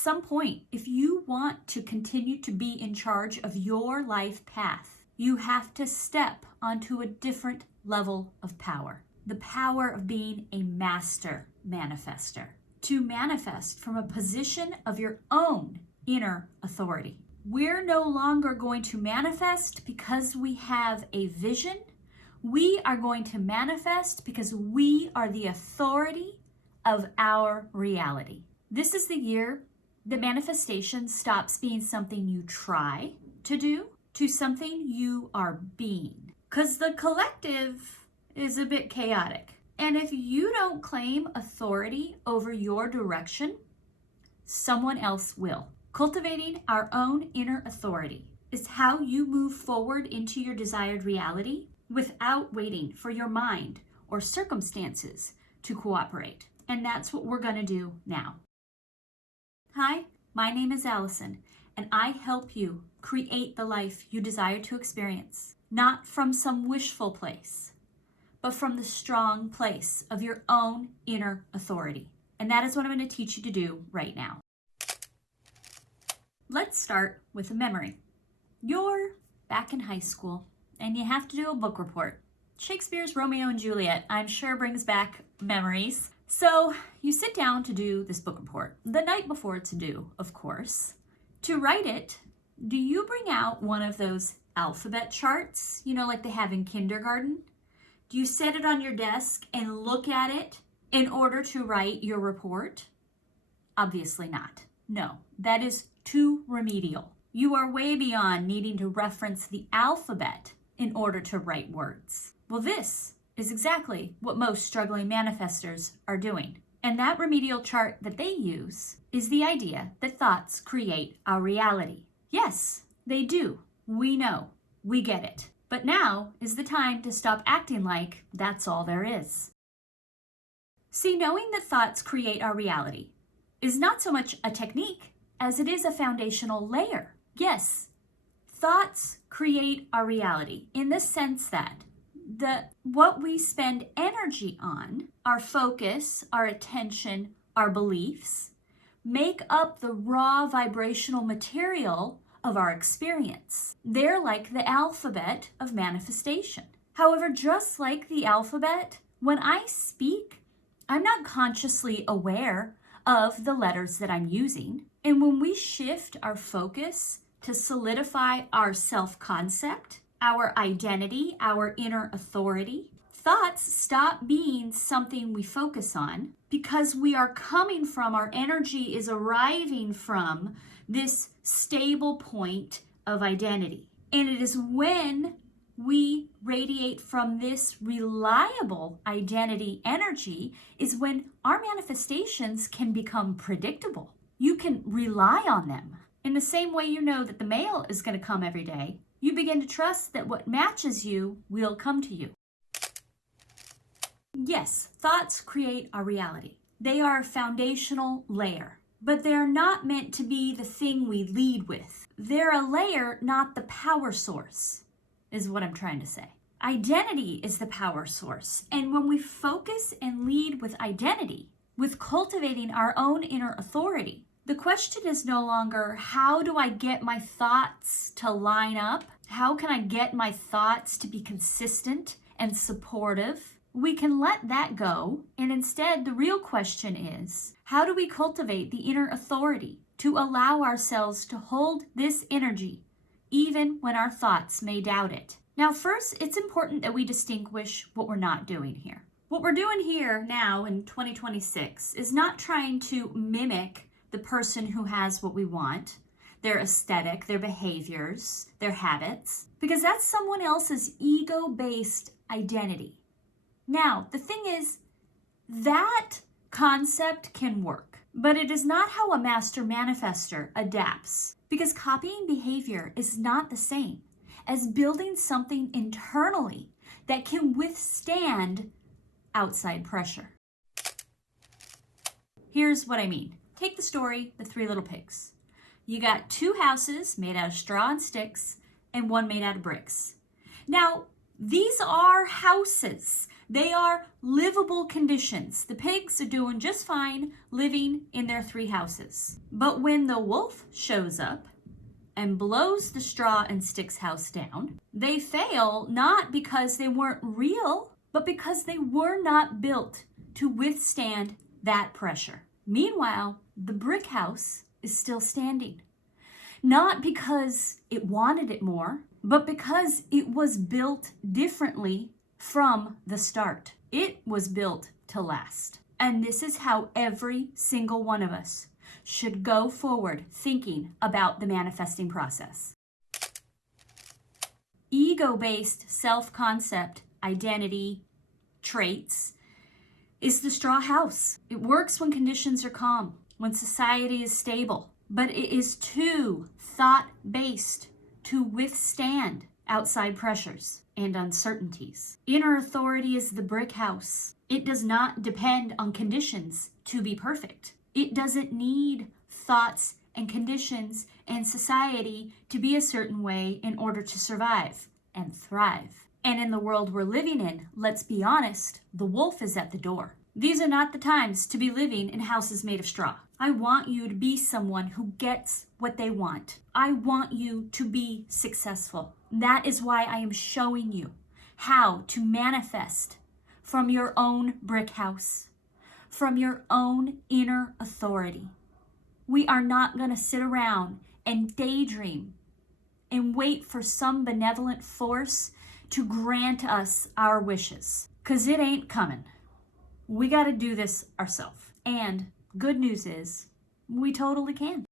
some point, if you want to continue to be in charge of your life path, you have to step onto a different level of power. The power of being a master manifester. To manifest from a position of your own inner authority. We're no longer going to manifest because we have a vision. We are going to manifest because we are the authority of our reality. This is the year that manifestation stops being something you try to do to something you are being. Because the collective is a bit chaotic. And if you don't claim authority over your direction, someone else will. Cultivating our own inner authority is how you move forward into your desired reality without waiting for your mind or circumstances to cooperate. And that's what we're going to do now. Hi, my name is Allison, and I help you create the life you desire to experience, not from some wishful place, but from the strong place of your own inner authority. And that is what I'm going to teach you to do right now. Let's start with a memory. You're back in high school, and you have to do a book report. Shakespeare's Romeo and Juliet, I'm sure, brings back memories. So you sit down to do this book report, the night before it's due, of course. To write it, do you bring out one of those alphabet charts, like they have in kindergarten? Do you set it on your desk and look at it in order to write your report? Obviously not. No, that is too remedial. You are way beyond needing to reference the alphabet in order to write words. Well, this is exactly what most struggling manifestors are doing. And that remedial chart that they use is the idea that thoughts create our reality. Yes, they do. We know. We get it. But now is the time to stop acting like that's all there is. See, knowing that thoughts create our reality is not so much a technique as it is a foundational layer. Yes, thoughts create our reality in the sense that what we spend energy on, our focus, our attention, our beliefs, make up the raw vibrational material of our experience. They're like the alphabet of manifestation. However, just like the alphabet, when I speak, I'm not consciously aware of the letters that I'm using. And when we shift our focus to solidify our self-concept, our identity, our inner authority, thoughts stop being something we focus on because we are coming from, our energy is arriving from this stable point of identity. And it is when we radiate from this reliable identity energy is when our manifestations can become predictable. You can rely on them. In the same way you know that the mail is going to come every day, you begin to trust that what matches you will come to you. Yes, thoughts create our reality. They are a foundational layer, but they're not meant to be the thing we lead with. They're a layer, not the power source, is what I'm trying to say. Identity is the power source, and when we focus and lead with identity, with cultivating our own inner authority, the question is no longer, how do I get my thoughts to line up? How can I get my thoughts to be consistent and supportive? We can let that go, and instead the real question is, how do we cultivate the inner authority to allow ourselves to hold this energy even when our thoughts may doubt it? Now, first, it's important that we distinguish what we're not doing here. What we're doing here now in 2026 is not trying to mimic the person who has what we want, their aesthetic, their behaviors, their habits, because that's someone else's ego-based identity. Now, the thing is, that concept can work, but it is not how a master manifester adapts, because copying behavior is not the same as building something internally that can withstand outside pressure. Here's what I mean. Take the story, The Three Little Pigs. You got two houses made out of straw and sticks and one made out of bricks. Now, these are houses. They are livable conditions. The pigs are doing just fine living in their 3 houses. But when the wolf shows up and blows the straw and sticks house down, they fail not because they weren't real, but because they were not built to withstand that pressure. Meanwhile, the brick house is still standing. Not because it wanted it more, but because it was built differently from the start. It was built to last. And this is how every single one of us should go forward thinking about the manifesting process. Ego-based self-concept, identity, traits is the straw house. It works when conditions are calm, when society is stable, but it is too thought-based to withstand outside pressures and uncertainties. Inner authority is the brick house. It does not depend on conditions to be perfect. It doesn't need thoughts and conditions and society to be a certain way in order to survive and thrive. And in the world we're living in, let's be honest, the wolf is at the door. These are not the times to be living in houses made of straw. I want you to be someone who gets what they want. I want you to be successful. That is why I am showing you how to manifest from your own brick house, from your own inner authority. We are not going to sit around and daydream and wait for some benevolent force to grant us our wishes, because it ain't coming. We got to do this ourselves. And good news is, we totally can.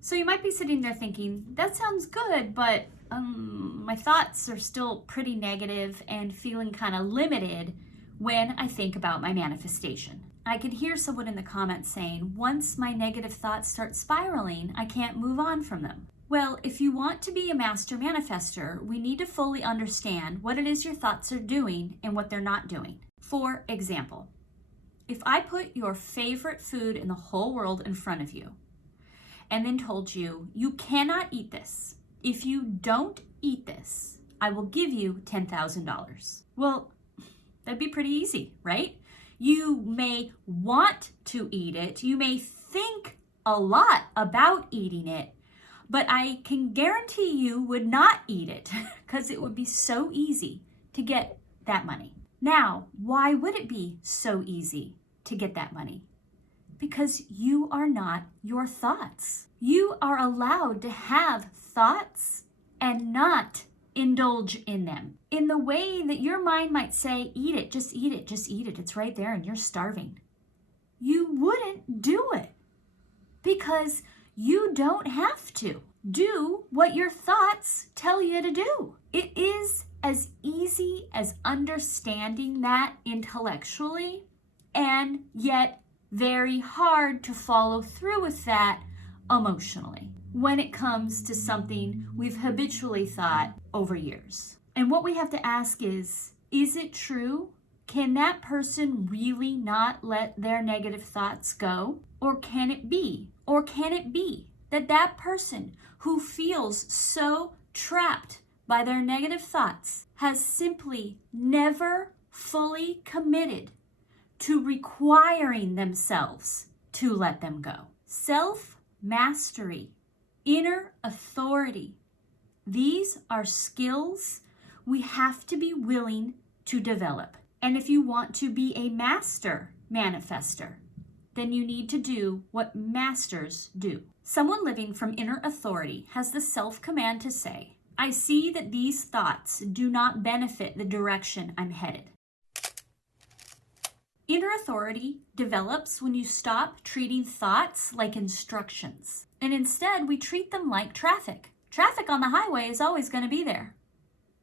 So you might be sitting there thinking, that sounds good, but my thoughts are still pretty negative and feeling kind of limited when I think about my manifestation. I can hear someone in the comments saying, once my negative thoughts start spiraling, I can't move on from them. Well, if you want to be a master manifester, we need to fully understand what it is your thoughts are doing and what they're not doing. For example, if I put your favorite food in the whole world in front of you and then told you, you cannot eat this. If you don't eat this, I will give you $10,000. Well, that'd be pretty easy, right? You may want to eat it. You may think a lot about eating it, but I can guarantee you would not eat it because it would be so easy to get that money. Now, why would it be so easy to get that money? Because you are not your thoughts. You are allowed to have thoughts and not indulge in them. In the way that your mind might say, eat it, just eat it, just eat it. It's right there and you're starving. You wouldn't do it because you don't have to. Do what your thoughts tell you to do. It is as easy as understanding that intellectually, and yet very hard to follow through with that emotionally when it comes to something we've habitually thought over years. And what we have to ask is it true? Can that person really not let their negative thoughts go? Or can it be? Or can it be that that person who feels so trapped by their negative thoughts has simply never fully committed to requiring themselves to let them go? Self-mastery, inner authority, these are skills we have to be willing to develop. And if you want to be a master manifester, then you need to do what masters do. Someone living from inner authority has the self-command to say, I see that these thoughts do not benefit the direction I'm headed. Inner authority develops when you stop treating thoughts like instructions, and instead we treat them like traffic. Traffic on the highway is always going to be there.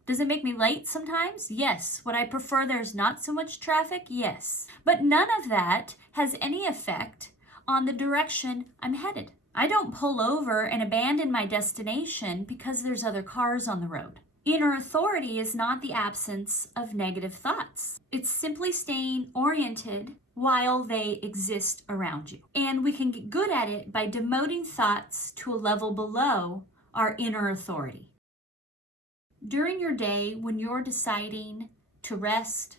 Does it make me late sometimes? Yes. Would I prefer there's not so much traffic? Yes. But none of that has any effect on the direction I'm headed. I don't pull over and abandon my destination because there's other cars on the road. Inner authority is not the absence of negative thoughts. It's simply staying oriented while they exist around you. And we can get good at it by demoting thoughts to a level below our inner authority. During your day, when you're deciding to rest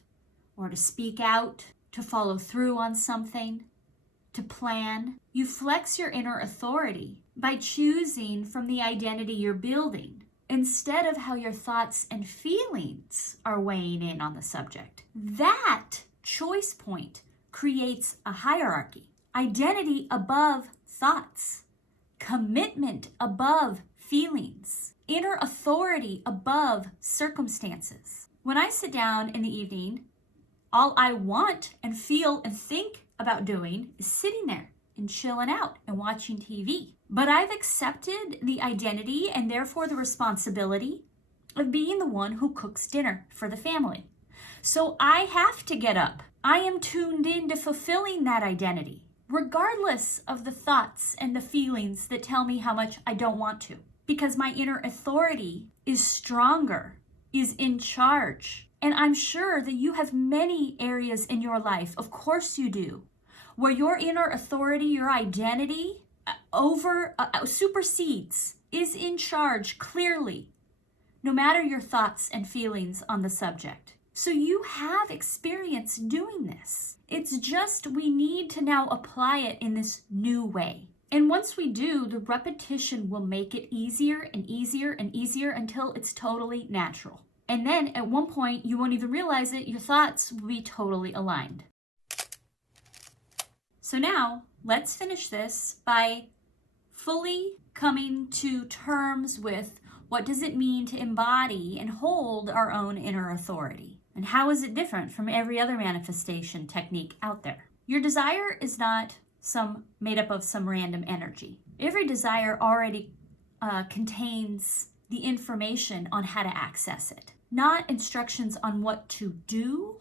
or to speak out, to follow through on something, to plan. You flex your inner authority by choosing from the identity you're building instead of how your thoughts and feelings are weighing in on the subject. That choice point creates a hierarchy. Identity above thoughts, commitment above feelings, inner authority above circumstances. When I sit down in the evening, all I want and feel and think about doing is sitting there and chilling out and watching TV. But I've accepted the identity and therefore the responsibility of being the one who cooks dinner for the family. So I have to get up. I am tuned in to fulfilling that identity, regardless of the thoughts and the feelings that tell me how much I don't want to. Because my inner authority is stronger, is in charge. And I'm sure that you have many areas in your life, of course you do, where your inner authority, your identity supersedes, is in charge clearly, no matter your thoughts and feelings on the subject. So you have experience doing this. It's just we need to now apply it in this new way. And once we do, the repetition will make it easier and easier and easier until it's totally natural. And then at one point, you won't even realize it, your thoughts will be totally aligned. So now, let's finish this by fully coming to terms with what does it mean to embody and hold our own inner authority? And how is it different from every other manifestation technique out there? Your desire is not made up of some random energy. Every desire already contains the information on how to access it. Not instructions on what to do,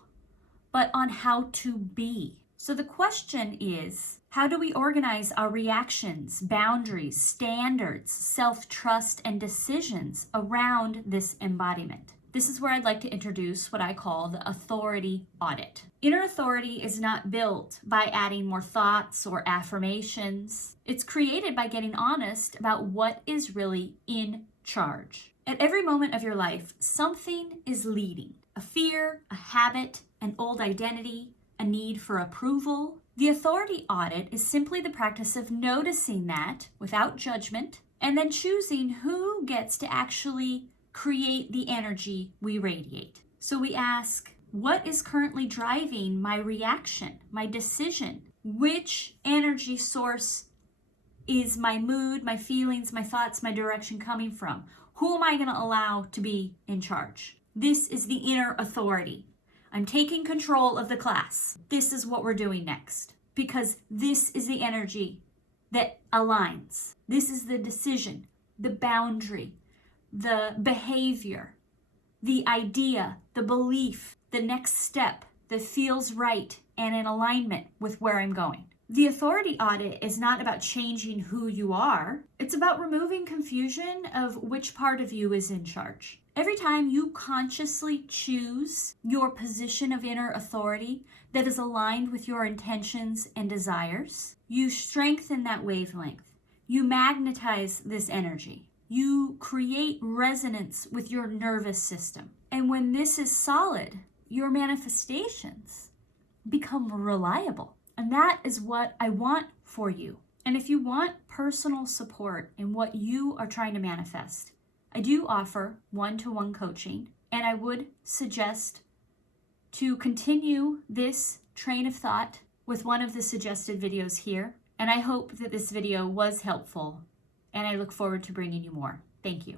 but on how to be. So the question is, how do we organize our reactions, boundaries, standards, self-trust, and decisions around this embodiment? This is where I'd like to introduce what I call the authority audit. Inner authority is not built by adding more thoughts or affirmations. It's created by getting honest about what is really in charge. At every moment of your life, something is leading. A fear, a habit, an old identity, a need for approval. The authority audit is simply the practice of noticing that without judgment and then choosing who gets to actually create the energy we radiate. So we ask, what is currently driving my reaction, my decision? Which energy source is my mood, my feelings, my thoughts, my direction coming from? Who am I going to allow to be in charge? This is the inner authority. I'm taking control of the class. This is what we're doing next. Because this is the energy that aligns. This is the decision, the boundary, the behavior, the idea, the belief, the next step that feels right and in alignment with where I'm going. The authority audit is not about changing who you are. It's about removing confusion of which part of you is in charge. Every time you consciously choose your position of inner authority that is aligned with your intentions and desires, you strengthen that wavelength. You magnetize this energy. You create resonance with your nervous system. And when this is solid, your manifestations become reliable. And that is what I want for you. And if you want personal support in what you are trying to manifest, I do offer one-to-one coaching, and I would suggest to continue this train of thought with one of the suggested videos here. And I hope that this video was helpful, and I look forward to bringing you more. Thank you.